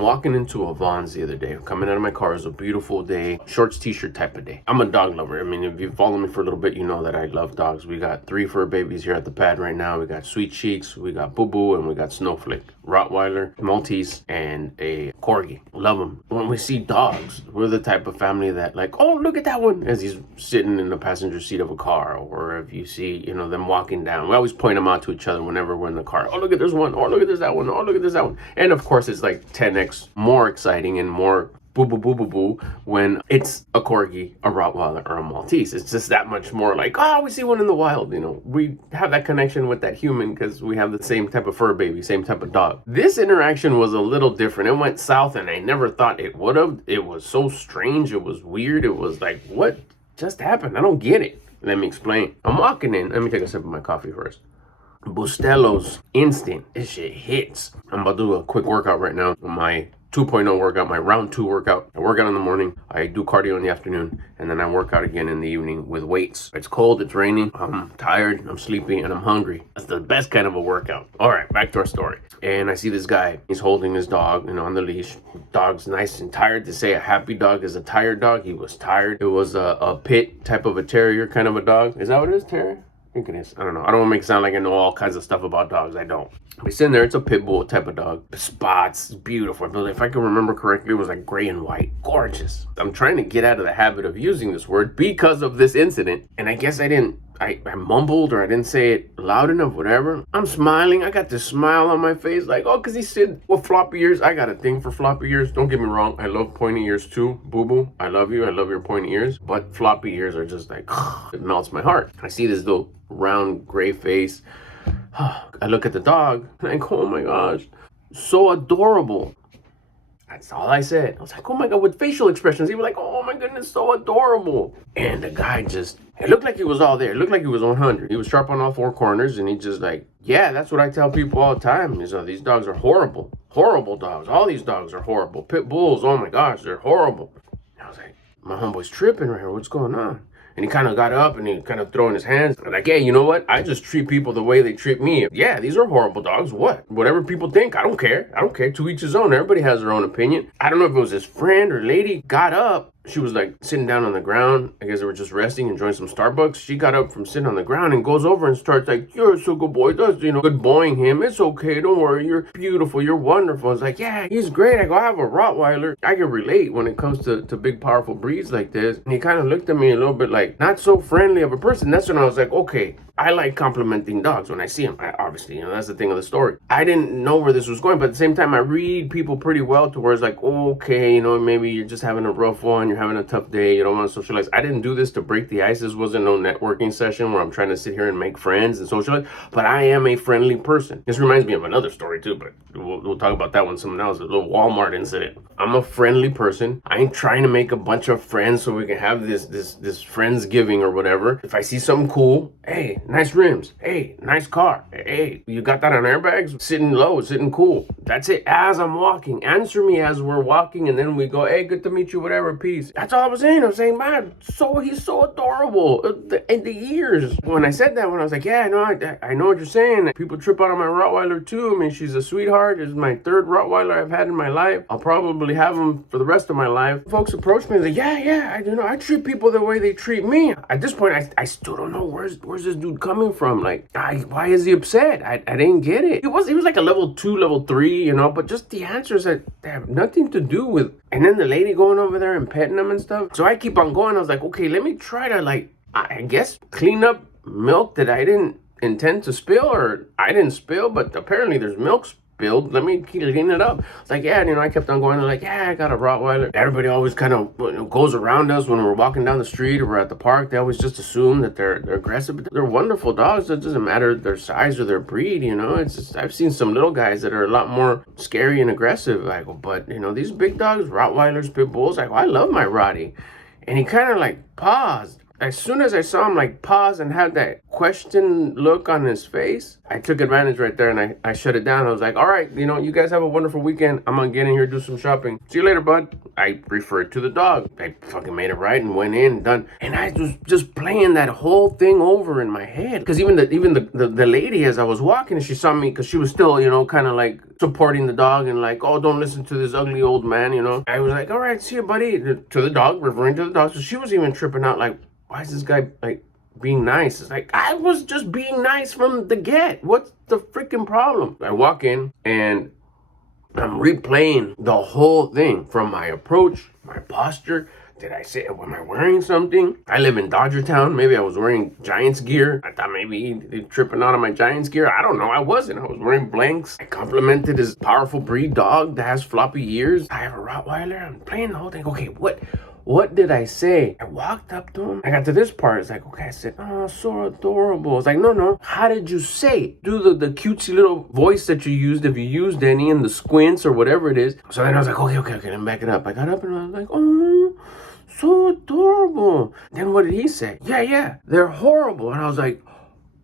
I'm walking into a Vons the other day. Coming out of my car. It was a beautiful day. Shorts, t-shirt type of day. I'm a dog lover. I mean, if you follow me for a little bit, you know that I love dogs. We got 3 fur babies here at the pad right now. We got Sweet Cheeks, we got Boo Boo, and we got Snowflake. Rottweiler, Maltese, and a Corgi. Love them. When we see dogs, we're the type of family that like, oh, look at that one, as he's sitting in the passenger seat of a car. Or if you see, you know, them walking down, we always point them out to each other whenever we're in the car. Oh, look at this one. Oh, look at this, that one. Oh, look at this, that one. And of course, it's like 10x more exciting and more boo boo boo boo boo when it's a Corgi, a Rottweiler, or a Maltese. It's just that much more like, oh, we see one in the wild. You know, we have that connection with that human because we have the same type of fur baby, same type of dog. This interaction was a little different. It went south and I never thought it would have. It was so strange. It was weird. It was like, what just happened? I don't get it. Let me explain. I'm walking in. Let me take a sip of my coffee first. Bustelo's instant. This shit hits. I'm about to do a quick workout right now. My 2.0 workout, my round 2 workout. I work out in the morning, I do cardio in the afternoon, and then I work out again in the evening with weights. It's cold, it's raining, I'm tired, I'm sleepy, and I'm hungry. That's the best kind of a workout. All right, back to our story. And I see this guy, he's holding his dog, you know, on the leash. Dog's nice and tired. To say a happy dog is a tired dog, he was tired. It was a pit type of a terrier kind of a dog. Is that what it is, terrier? I think it is. I don't know. I don't want to make it sound like I know all kinds of stuff about dogs. I don't. He's in there. It's a pit bull type of dog. Spots. Beautiful. But if I can remember correctly, it was like gray and white. Gorgeous. I'm trying to get out of the habit of using this word because of this incident. And I guess I mumbled or I didn't say it loud enough, whatever. I'm smiling. I got this smile on my face like, oh, because he said, well, floppy ears. I got a thing for floppy ears. Don't get me wrong. I love pointy ears too. Boo Boo, I love you. I love your pointy ears. But floppy ears are just like, it melts my heart. I see this little round gray face. I look at the dog and I go, oh my gosh, so adorable. That's all I said. I was like, oh my God, with facial expressions. He was like, oh my goodness, so adorable. And the guy just, it looked like he was all there. It looked like he was 100. He was sharp on all 4 corners. And he just like, yeah, that's what I tell people all the time. Is these dogs are horrible. Horrible dogs. All these dogs are horrible. Pit bulls, oh my gosh, they're horrible. And I was like, my homeboy's tripping right here. What's going on? And he kind of got up and he kind of throwing his hands like, hey, you know what? I just treat people the way they treat me. Yeah, these are horrible dogs. What? Whatever people think, I don't care. I don't care. To each his own. Everybody has their own opinion. I don't know if it was his friend or lady got up. She was like sitting down on the ground. I guess they were just resting, enjoying some Starbucks. She got up from sitting on the ground and goes over and starts like, you're so good boy. Does, you know, good boying him. It's okay. Don't worry. You're beautiful. You're wonderful. It's like, yeah, he's great. I go, I have a Rottweiler. I can relate when it comes to big, powerful breeds like this. And he kind of looked at me a little bit like, not so friendly of a person. That's when I was like, okay, I like complimenting dogs when I see them. Obviously, you know, that's the thing of the story. I didn't know where this was going, but at the same time, I read people pretty well to where it's like, okay, you know, maybe you're just having a rough one. You're having a tough day. You don't want to socialize. I didn't do this to break the ice. This wasn't no networking session where I'm trying to sit here and make friends and socialize, but I am a friendly person. This reminds me of another story too, but we'll talk about that one someone else. A little Walmart incident. I'm a friendly person. I ain't trying to make a bunch of friends so we can have this friendsgiving or whatever. If I see something cool, hey, nice rims. Hey, nice car. Hey, you got that on airbags? Sitting low, sitting cool. That's it. As I'm walking, answer me as we're walking, and then we go, hey, good to meet you, whatever, peace. That's all I was saying. I'm saying, man, he's so adorable. And the ears. When I said that, when I was like, yeah, I know what you're saying. People trip out on my Rottweiler too. I mean, she's a sweetheart. It's my 3rd Rottweiler I've had in my life. I'll probably have him for the rest of my life. Folks approach me and say, yeah, I treat people the way they treat me. At this point, I still don't know where's this dude coming from. Like, why is he upset? I didn't get it. He was like a level 2, level 3, you know, but just the answers that have nothing to do with. And then the lady going over there and petting him and stuff. So I keep on going. I was like, okay, let me try to like, I guess clean up milk that I didn't intend to spill, or I didn't spill, but apparently there's milk spilled. Let me clean it up. It's like, yeah, you know, I kept on going. They're like, yeah, I got a Rottweiler. Everybody always kind of goes around us when we're walking down the street or we're at the park. They always just assume that they're aggressive, but they're wonderful dogs. It doesn't matter their size or their breed, you know. It's just, I've seen some little guys that are a lot more scary and aggressive. I go, but you know, these big dogs, Rottweilers, Pitbulls, I love my Rottie. And he kind of like paused. as soon as I saw him like pause and have that question look on his face, I took advantage right there and I shut it down. I was like, all right, you guys have a wonderful weekend. I'm gonna get in here, do some shopping. See you later, bud. I referred to the dog. I fucking made it right and went in, done. And I was just playing that whole thing over in my head. Because even the lady, as I was walking, she saw me because she was still, kind of like supporting the dog and like, oh, don't listen to this ugly old man, I was like, all right, see you, buddy. To the dog, referring to the dog. So she was even tripping out like, why is this guy like being nice? It's like, I was just being nice from the get. What's the freaking problem? I walk in and I'm replaying the whole thing from my approach, my posture. Did I say, am I wearing something? I live in Dodger Town. Maybe I was wearing Giants gear. I thought maybe he tripping out on my Giants gear. I don't know. I wasn't. I was wearing blanks. I complimented his powerful breed dog that has floppy ears. I have a Rottweiler. I'm playing the whole thing. Okay, what did I say? I walked up to him. I got to this part. It's like, okay, I said, oh, so adorable. It's like, no. How did you say it? Do the cutesy little voice that you used, if you used any, and the squints or whatever it is. So then I was like, okay, let me back it up. I got up and I was like, oh, so adorable. Then what did he say? Yeah, they're horrible. And I was like,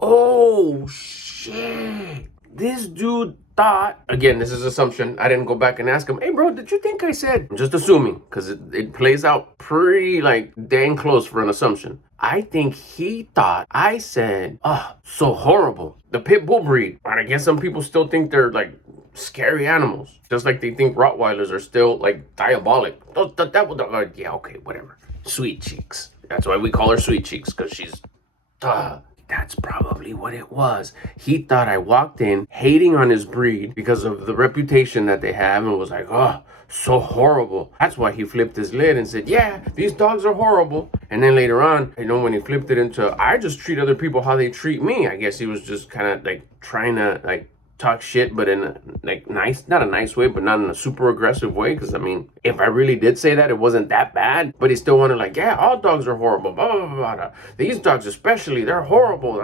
oh, shit. This dude thought, again, this is assumption. I didn't go back and ask him, hey, bro, did you think I said? I'm just assuming, because it plays out pretty, like, dang close for an assumption. I think he thought I said, oh, so horrible. The pit bull breed. And I guess some people still think they're, like, scary animals. Just like they think Rottweilers are still, like, diabolic. Yeah, okay, whatever. Sweet Cheeks. That's why we call her Sweet Cheeks, because she's, that's probably what it was. He thought I walked in hating on his breed because of the reputation that they have and was like, oh, so horrible. That's why he flipped his lid and said, yeah, these dogs are horrible. And then later on, when he flipped it into, I just treat other people how they treat me. I guess he was just kind of like trying to like talk shit, but in a like nice, not a nice way, but not in a super aggressive way. Because I mean, if I really did say that, it wasn't that bad. But he still wanted like, yeah, all dogs are horrible. Blah, blah, blah, blah. These dogs especially, they're horrible.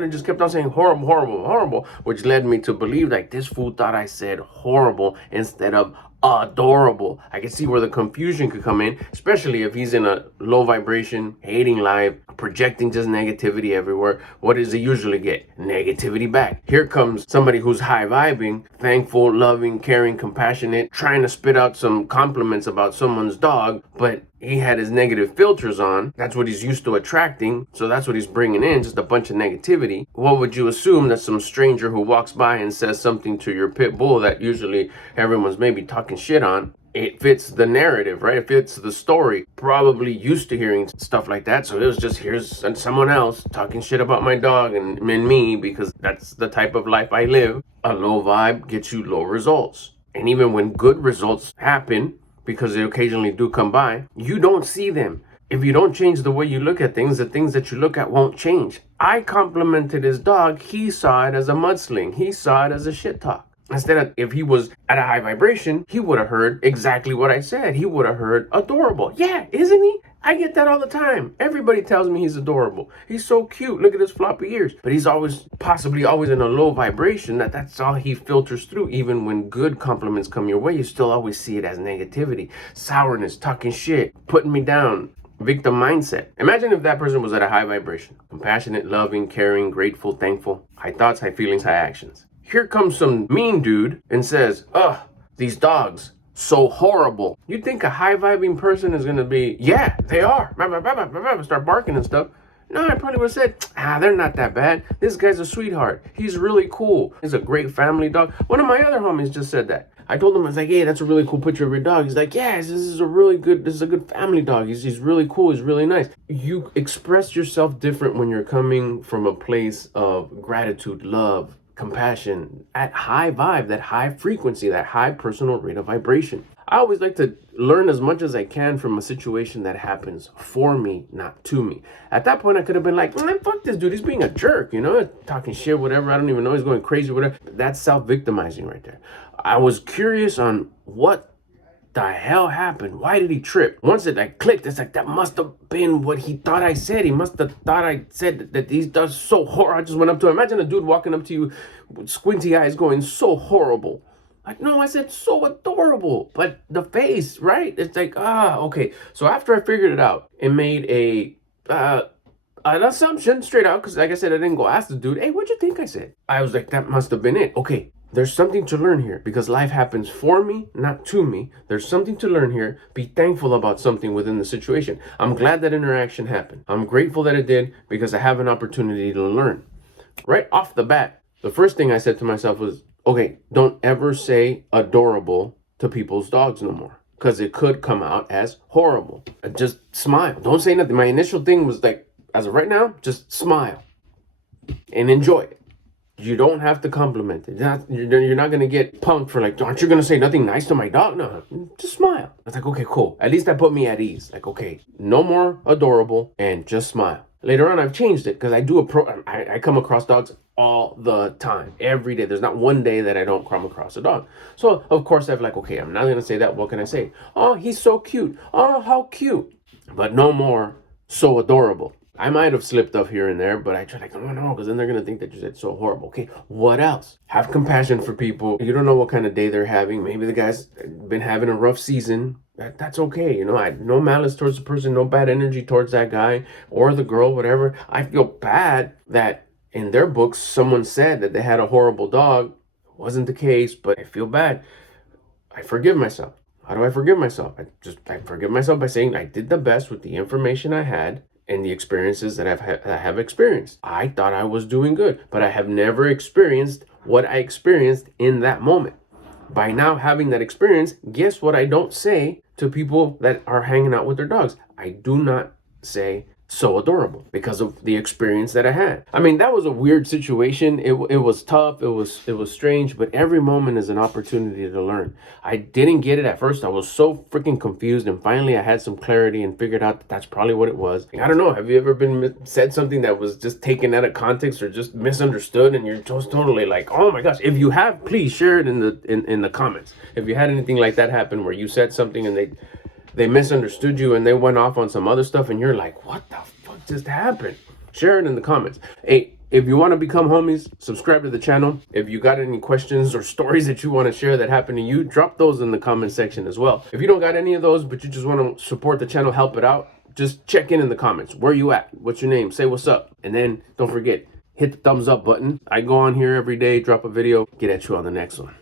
They just kept on saying horrible, which led me to believe like this fool thought I said horrible instead of adorable. I can see where the confusion could come in, especially if he's in a low vibration, hating life, projecting just negativity everywhere. What does he usually get? Negativity back. Here comes somebody who's high vibing, thankful, loving, caring, compassionate, trying to spit out some compliments about someone's dog, but he had his negative filters on. That's what he's used to attracting. So that's what he's bringing in, just a bunch of negativity. What would you assume that some stranger who walks by and says something to your pit bull that usually everyone's maybe talking shit on? It fits the narrative, right? It fits the story. Probably used to hearing stuff like that. So it was just, here's someone else talking shit about my dog and me, because that's the type of life I live. A low vibe gets you low results. And even when good results happen, because they occasionally do come by, you don't see them. If you don't change the way you look at things, the things that you look at won't change. I complimented his dog. He saw it as a mudsling. He saw it as a shit talk. Instead of, if he was at a high vibration, he would have heard exactly what I said. He would have heard adorable. Yeah, isn't he? I get that all the time. Everybody tells me he's adorable. He's so cute. Look at his floppy ears. But he's possibly always in a low vibration. That's all he filters through. Even when good compliments come your way, you still always see it as negativity, sourness, talking shit, putting me down. Victim mindset. Imagine if that person was at a high vibration. Compassionate, loving, caring, grateful, thankful. High thoughts, high feelings, high actions. Here comes some mean dude and says, ugh, these dogs, so horrible. You think a high vibing person is gonna be, yeah, they are. Start barking and stuff. No, I probably would have said, they're not that bad. This guy's a sweetheart. He's really cool. He's a great family dog. One of my other homies just said that. I told him, I was like, hey, that's a really cool picture of your dog. He's like, yeah, this is a good family dog. He's really cool. He's really nice. You express yourself different when you're coming from a place of gratitude, love, compassion, at high vibe, that high frequency, that high personal rate of vibration. I always like to learn as much as I can from a situation that happens for me, not to me. At that point, I could have been like, man, fuck this dude. He's being a jerk, talking shit, whatever. I don't even know. He's going crazy, whatever. That's self-victimizing right there. I was curious on what the hell happened. Why did he trip? Once it like clicked, it's like that must have been what he thought I said. He must have thought I said that these does so horrible. I just went up to him. Imagine a dude walking up to you with squinty eyes going, so horrible. Like, no, I said so adorable. But the face, right? It's like, okay. So after I figured it out, it made a an assumption straight out, because like I said, I didn't go ask the dude, hey, what'd you think I said? I was like, that must have been it. Okay, there's something to learn here because life happens for me, not to me. There's something to learn here. Be thankful about something within the situation. I'm glad that interaction happened. I'm grateful that it did because I have an opportunity to learn. Right off the bat, the first thing I said to myself was, okay, don't ever say adorable to people's dogs no more, because it could come out as horrible. Just smile. Don't say nothing. My initial thing was like, as of right now, just smile and enjoy it. You don't have to compliment it. You're not going to get punked for like, aren't you going to say nothing nice to my dog? No, just smile. I was like, okay, cool. At least that put me at ease. Like, okay, no more adorable and just smile. Later on, I've changed it because I come across dogs all the time, every day. There's not one day that I don't come across a dog. So, of course, I'm like, okay, I'm not going to say that. What can I say? Oh, he's so cute. Oh, how cute. But no more so adorable. I might have slipped up here and there, but I try like, no, because then they're going to think that you said so horrible. Okay, what else? Have compassion for people. You don't know what kind of day they're having. Maybe the guy's been having a rough season. That's okay. You know, no malice towards the person, no bad energy towards that guy or the girl, whatever. I feel bad that in their books, someone said that they had a horrible dog. It wasn't the case, but I feel bad. I forgive myself. How do I forgive myself? I forgive myself by saying I did the best with the information I had and the experiences that I have experienced. I thought I was doing good, but I have never experienced what I experienced in that moment. By now having that experience, guess what I don't say to people that are hanging out with their dogs? I do not say so adorable because of the experience that I had. I mean, that was a weird situation. It was tough. It was strange, but every moment is an opportunity to learn. I didn't get it at first. I was so freaking confused, and finally I had some clarity and figured out that that's probably what it was. I don't know. Have you ever been said something that was just taken out of context or just misunderstood, and you're just totally like, oh my gosh? If you have, please share it in the comments. If you had anything like that happen where you said something and they misunderstood you and they went off on some other stuff and you're like, what the fuck just happened? Share it in the comments. Hey, if you want to become homies, subscribe to the channel. If you got any questions or stories that you want to share that happened to you, drop those in the comment section as well. If you don't got any of those, but you just want to support the channel, help it out, just check in the comments. Where you at? What's your name? Say what's up. And then don't forget, hit the thumbs up button. I go on here every day, drop a video, get at you on the next one.